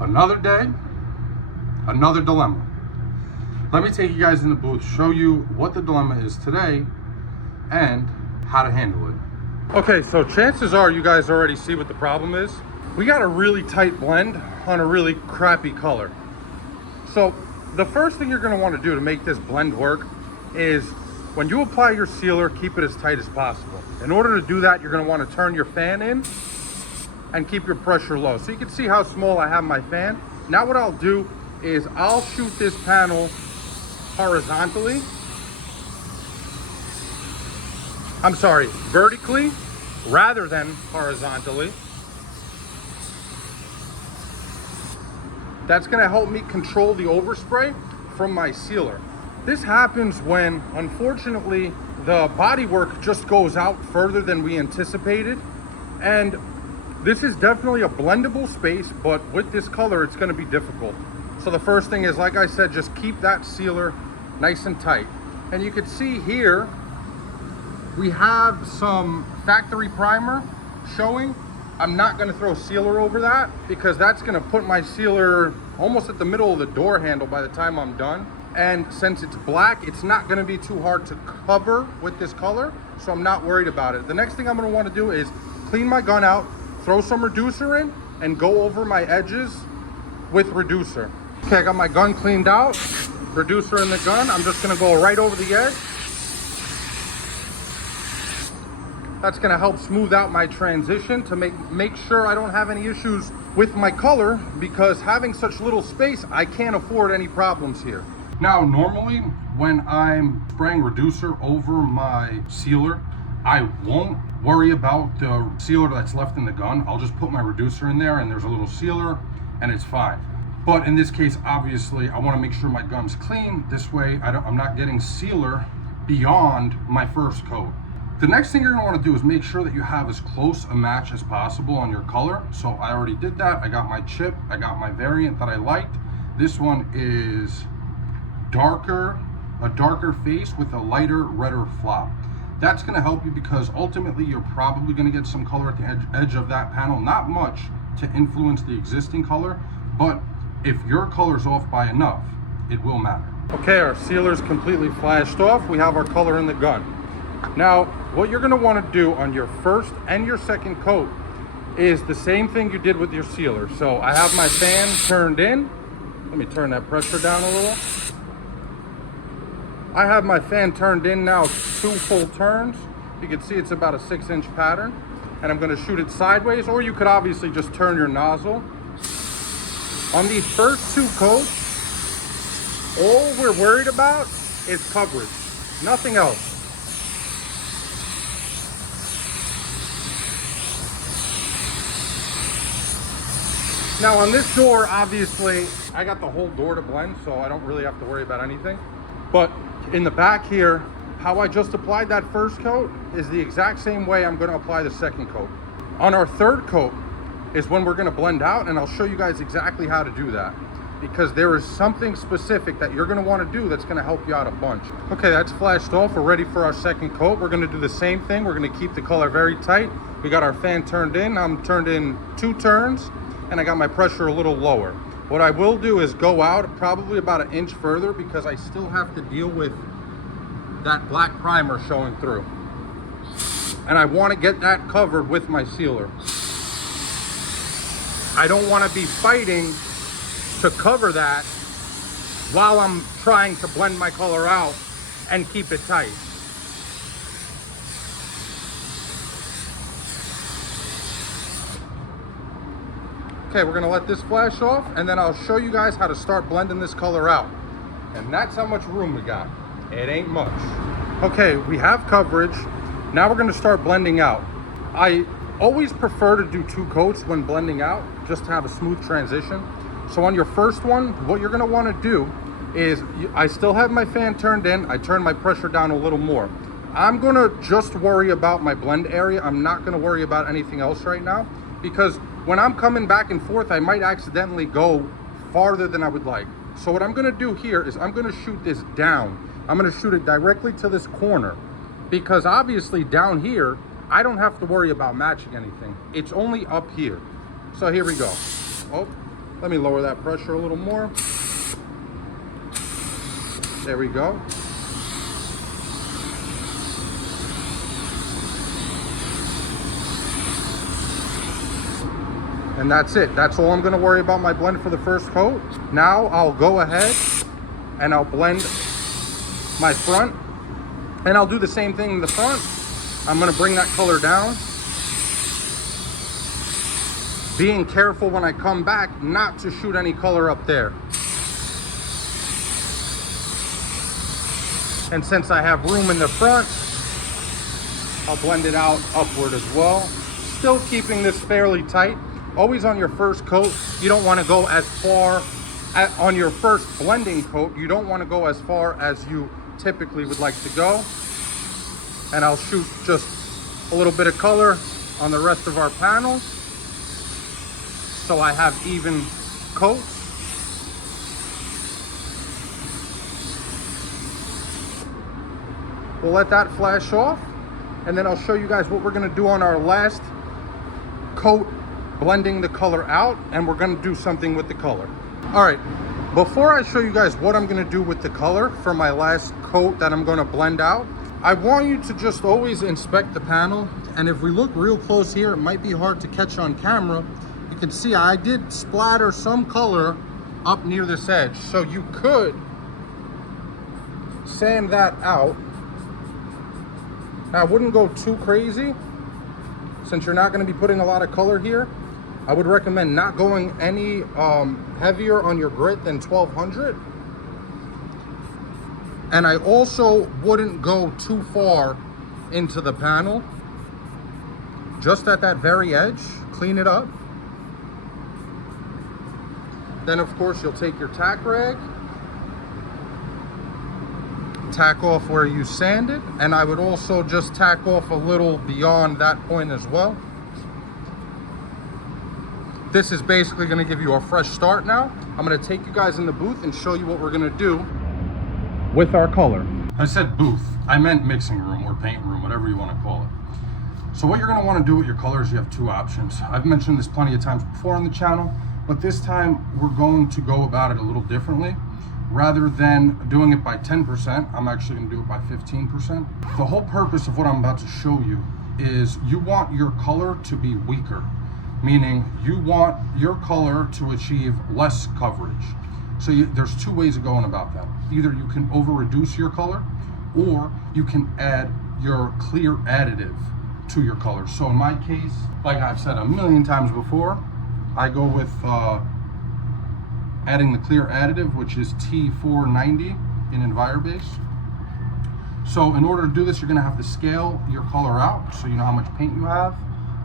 Another day, another dilemma. Let me take you guys in the booth, show you what the dilemma is today and how to handle it. Okay, so chances are you guys already see what the problem is. We got a really tight blend on a really crappy color. So the first thing you're going to want to do to make this blend work is when you apply your sealer, keep it as tight as possible. In order to do that, you're going to want to turn your fan in and keep your pressure low. So you can see how small I have my fan. Now what I'll do is I'll shoot this panel horizontally. I'm sorry, vertically rather than horizontally. That's gonna help me control the overspray from my sealer. This happens when, unfortunately, the bodywork just goes out further than we anticipated. And this is definitely a blendable space, but with this color, it's gonna be difficult. So the first thing is, like I said, just keep that sealer nice and tight. And you can see here, we have some factory primer showing. I'm not gonna throw sealer over that because that's gonna put my sealer almost at the middle of the door handle by the time I'm done. And since it's black, it's not gonna be too hard to cover with this color, so I'm not worried about it. The next thing I'm gonna wanna do is clean my gun out, throw some reducer in, and go over my edges with reducer. Okay, I got my gun cleaned out, reducer in the gun. I'm just gonna go right over the edge. That's gonna help smooth out my transition to make sure I don't have any issues with my color, because having such little space, I can't afford any problems here. Now, normally when I'm spraying reducer over my sealer, I won't worry about the sealer that's left in the gun. I'll just put my reducer in there and there's a little sealer and it's fine. But in this case, obviously, I wanna make sure my gun's clean. This way, I'm not getting sealer beyond my first coat. The next thing you're gonna wanna do is make sure that you have as close a match as possible on your color. So I already did that. I got my chip, I got my variant that I liked. This one is a darker face with a lighter, redder flop. That's gonna help you because ultimately you're probably gonna get some color at the edge of that panel. Not much to influence the existing color, but if your color's off by enough, it will matter. Okay, our sealer's completely flashed off. We have our color in the gun. Now, what you're gonna wanna do on your first and your second coat is the same thing you did with your sealer. So I have my fan turned in. Let me turn that pressure down a little. I have my fan turned in now 2 full turns. You can see it's about a 6-inch pattern. And I'm gonna shoot it sideways, or you could obviously just turn your nozzle. On these first 2 coats, all we're worried about is coverage, nothing else. Now on this door, obviously, I got the whole door to blend, so I don't really have to worry about anything. But in the back here, how I just applied that first coat is the exact same way I'm gonna apply the second coat. On our third coat is when we're gonna blend out, and I'll show you guys exactly how to do that, because there is something specific that you're gonna wanna do that's gonna help you out a bunch. Okay, that's flashed off. We're ready for our second coat. We're gonna do the same thing. We're gonna keep the color very tight. We got our fan turned in. I'm turned in 2 turns, and I got my pressure a little lower. What I will do is go out probably about 1 inch further because I still have to deal with that black primer showing through. And I want to get that covered with my sealer. I don't want to be fighting to cover that while I'm trying to blend my color out and keep it tight. Okay, we're gonna let this flash off, and then I'll show you guys how to start blending this color out. And that's how much room we got. It ain't much. Okay, we have coverage. Now we're gonna start blending out. I always prefer to do 2 coats when blending out, just to have a smooth transition. So on your first one, what you're gonna wanna do is, I still have my fan turned in, I turn my pressure down a little more. I'm gonna just worry about my blend area. I'm not gonna worry about anything else right now, because when I'm coming back and forth, I might accidentally go farther than I would like. So what I'm gonna do here is I'm gonna shoot this down. I'm gonna shoot it directly to this corner, because obviously down here, I don't have to worry about matching anything. It's only up here. So here we go. Oh, Let me lower that pressure a little more. There we go. And that's it. That's all I'm gonna worry about my blend for the first coat. Now I'll go ahead and I'll blend my front, and I'll do the same thing in the front. I'm gonna bring that color down, being careful when I come back not to shoot any color up there. And since I have room in the front, I'll blend it out upward as well. Still keeping this fairly tight. Always on your first coat, you don't want to go as far, on your first blending coat, you don't want to go as far as you typically would like to go. And I'll shoot just a little bit of color on the rest of our panel, so I have even coats. We'll let that flash off, and then I'll show you guys what we're gonna do on our last coat, blending the color out, and we're gonna do something with the color. All right, before I show you guys what I'm gonna do with the color for my last coat that I'm gonna blend out, I want you to just always inspect the panel. And if we look real close here, it might be hard to catch on camera. You can see I did splatter some color up near this edge. So you could sand that out. Now, I wouldn't go too crazy since you're not going to be putting a lot of color here. I would recommend not going any heavier on your grit than 1200. And I also wouldn't go too far into the panel. Just at that very edge, clean it up. Then of course you'll take your tack rag, tack off where you sanded, and I would also just tack off a little beyond that point as well. This is basically going to give you a fresh start now. I'm going to take you guys in the booth and show you what we're going to do with our color. I said booth, I meant mixing room or paint room, whatever you want to call it. So what you're going to want to do with your colors, you have two options. I've mentioned this plenty of times before on the channel, but this time we're going to go about it a little differently. Rather than doing it by 10%, I'm actually going to do it by 15%. The whole purpose of what I'm about to show you is you want your color to be weaker, meaning you want your color to achieve less coverage. So there's two ways of going about that. Either you can over reduce your color, or you can add your clear additive to your color. So in my case, like I've said a million times before, I go with adding the clear additive, which is T490 in Envirobase. So in order to do this, you're gonna have to scale your color out so you know how much paint you have.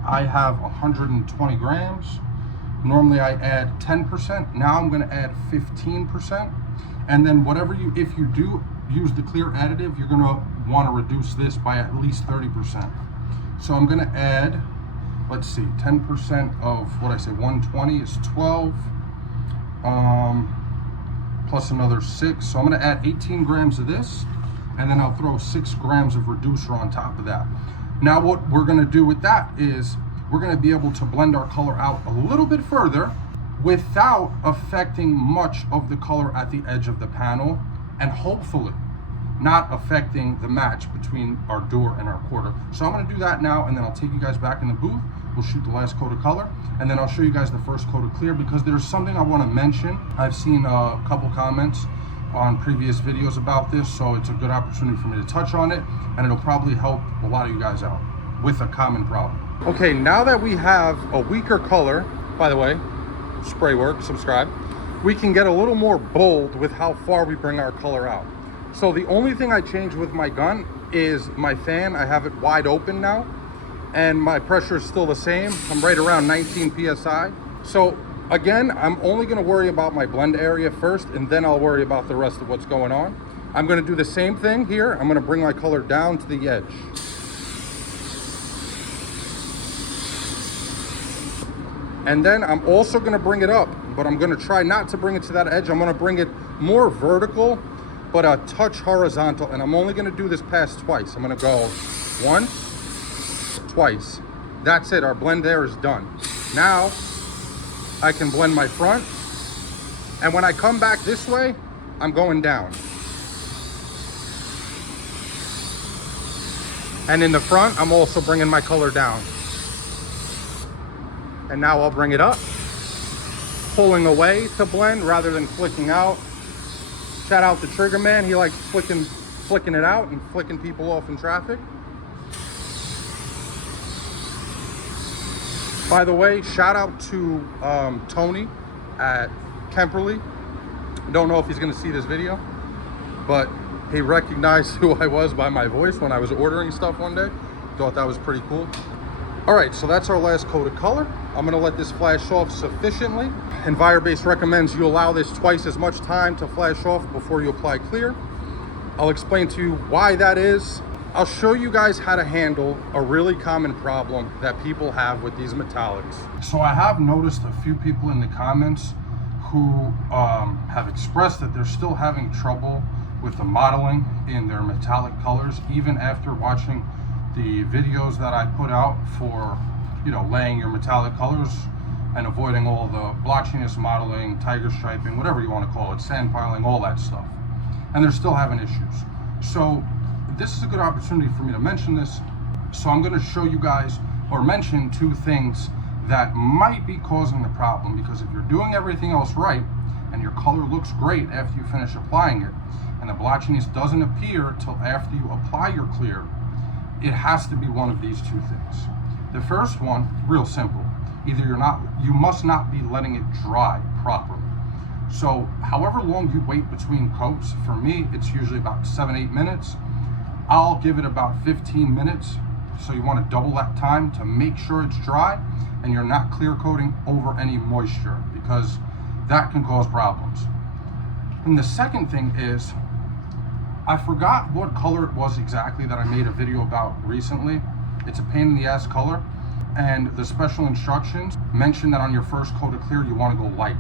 I have 120 grams. Normally I add 10%. Now I'm gonna add 15%. And then whatever if you do use the clear additive, you're gonna wanna reduce this by at least 30%. So I'm gonna add, let's see, 10% of what I say, 120 is 12, plus another 6. So I'm gonna add 18 grams of this, and then I'll throw 6 grams of reducer on top of that. Now what we're gonna do with that is we're gonna be able to blend our color out a little bit further without affecting much of the color at the edge of the panel, and hopefully not affecting the match between our door and our quarter. So I'm gonna do that now, and then I'll take you guys back in the booth. We'll shoot the last coat of color, and then I'll show you guys the first coat of clear, because there's something I wanna mention. I've seen a couple comments on previous videos about this, so it's a good opportunity for me to touch on it, and it'll probably help a lot of you guys out with a common problem. Okay, now that we have a weaker color, by the way, spray work, subscribe, we can get a little more bold with how far we bring our color out. So the only thing I changed with my gun is my fan. I have it wide open now, and my pressure is still the same. I'm right around 19 PSI. So again, I'm only gonna worry about my blend area first, and then I'll worry about the rest of what's going on. I'm gonna do the same thing here. I'm gonna bring my color down to the edge. And then I'm also gonna bring it up, but I'm gonna try not to bring it to that edge. I'm gonna bring it more vertical, but a touch horizontal, and I'm only gonna do this pass twice. I'm gonna go once, twice. That's it, our blend there is done. Now, I can blend my front, And when I come back this way, I'm going down. And in the front, I'm also bringing my color down. And now I'll bring it up, pulling away to blend rather than flicking out. Shout out to Trigger Man. He likes flicking it out and flicking people off in traffic. By the way, shout out to Tony at Kemperly. Don't know if he's gonna see this video, but he recognized who I was by my voice when I was ordering stuff one day. Thought that was pretty cool. All right, so that's our last coat of color. I'm gonna let this flash off sufficiently. Envirobase recommends you allow this twice as much time to flash off before you apply clear. I'll explain to you why that is. I'll show you guys how to handle a really common problem that people have with these metallics. So I have noticed a few people in the comments who have expressed that they're still having trouble with the modeling in their metallic colors, even after watching the videos that I put out for, you know, laying your metallic colors and avoiding all the blotchiness modeling, tiger striping, whatever you want to call it, sand piling, all that stuff. And they're still having issues. So this is a good opportunity for me to mention this. So I'm going to show you guys, or mention, two things that might be causing the problem, because if you're doing everything else right and your color looks great after you finish applying it and the blotchiness doesn't appear till after you apply your clear, it has to be one of these two things. The first one, real simple. Either you must not be letting it dry properly. So however long you wait between coats, for me, it's usually about 7-8 minutes. I'll give it about 15 minutes. So you want to double that time to make sure it's dry and you're not clear coating over any moisture, because that can cause problems. And the second thing is, I forgot what color it was exactly that I made a video about recently. It's a pain in the ass color, and the special instructions mention that on your first coat of clear you want to go light.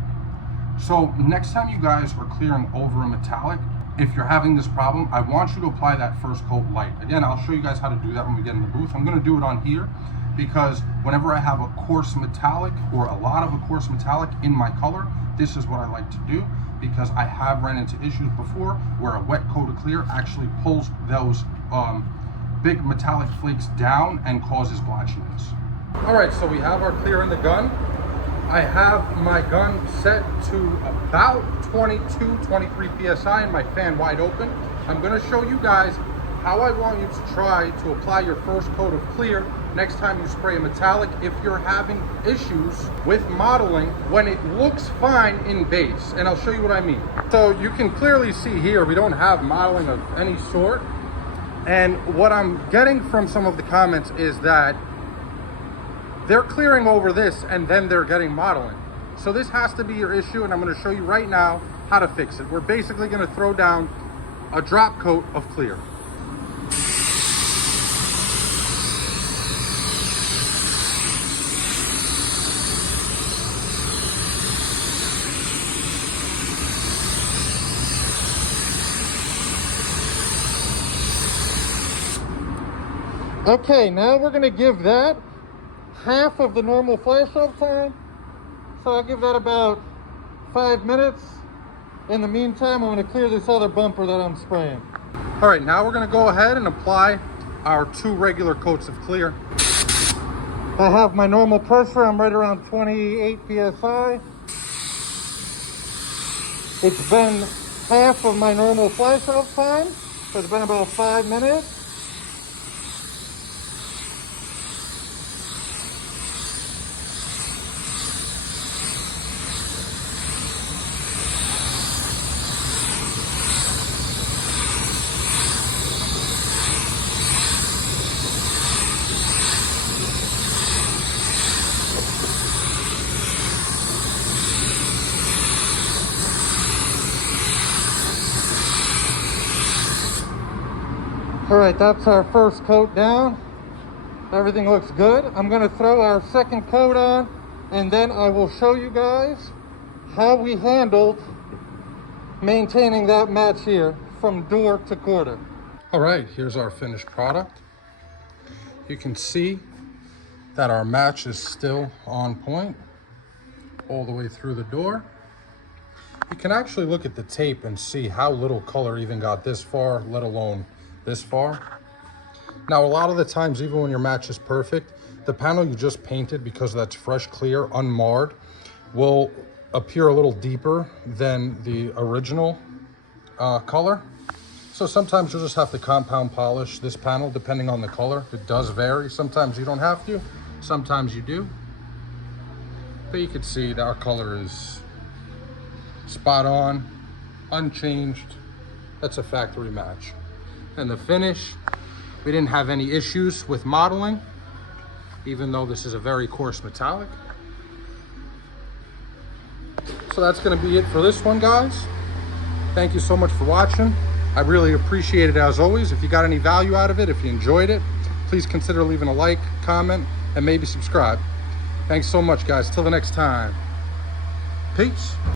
So next time you guys are clearing over a metallic, if you're having this problem, I want you to apply that first coat light. Again, I'll show you guys how to do that when we get in the booth. I'm going to do it on here because whenever I have a coarse metallic or a lot of a coarse metallic in my color, this is what I like to do, because I have ran into issues before where a wet coat of clear actually pulls those big metallic flakes down and causes blotchiness. All right, so we have our clear in the gun. I have my gun set to about 22, 23 PSI and my fan wide open. I'm gonna show you guys how I want you to try to apply your first coat of clear next time you spray a metallic if you're having issues with modeling when it looks fine in base. And I'll show you what I mean. So you can clearly see here, we don't have modeling of any sort. And what I'm getting from some of the comments is that they're clearing over this and then they're getting modeling. So this has to be your issue, and I'm going to show you right now how to fix it. We're basically going to throw down a drop coat of clear. Okay, now we're going to give that half of the normal flash off time. So I'll give that about 5 minutes. In the meantime, I'm going to clear this other bumper that I'm spraying. All right, now we're going to go ahead and apply our 2 regular coats of clear. I have my normal pressure. I'm right around 28 PSI. It's been half of my normal flash off time. So it's been about 5 minutes. All right, that's our first coat down. Everything looks good. I'm gonna throw our second coat on, and then I will show you guys how we handled maintaining that match here from door to quarter. All right, here's our finished product. You can see that our match is still on point all the way through the door. You can actually look at the tape and see how little color even got this far, let alone this far. Now, a lot of the times, even when your match is perfect, the panel you just painted, because that's fresh, clear, unmarred, will appear a little deeper than the original color. So sometimes you'll just have to compound polish this panel depending on the color. It does vary. Sometimes you don't have to, sometimes you do. But you can see that our color is spot on, unchanged. That's a factory match. And the finish, we didn't have any issues with modeling, even though this is a very coarse metallic. So that's gonna be it for this one, guys. Thank you so much for watching. I really appreciate it as always. If you got any value out of it, if you enjoyed it, please consider leaving a like, comment, and maybe subscribe. Thanks so much, guys. Till the next time. Peace.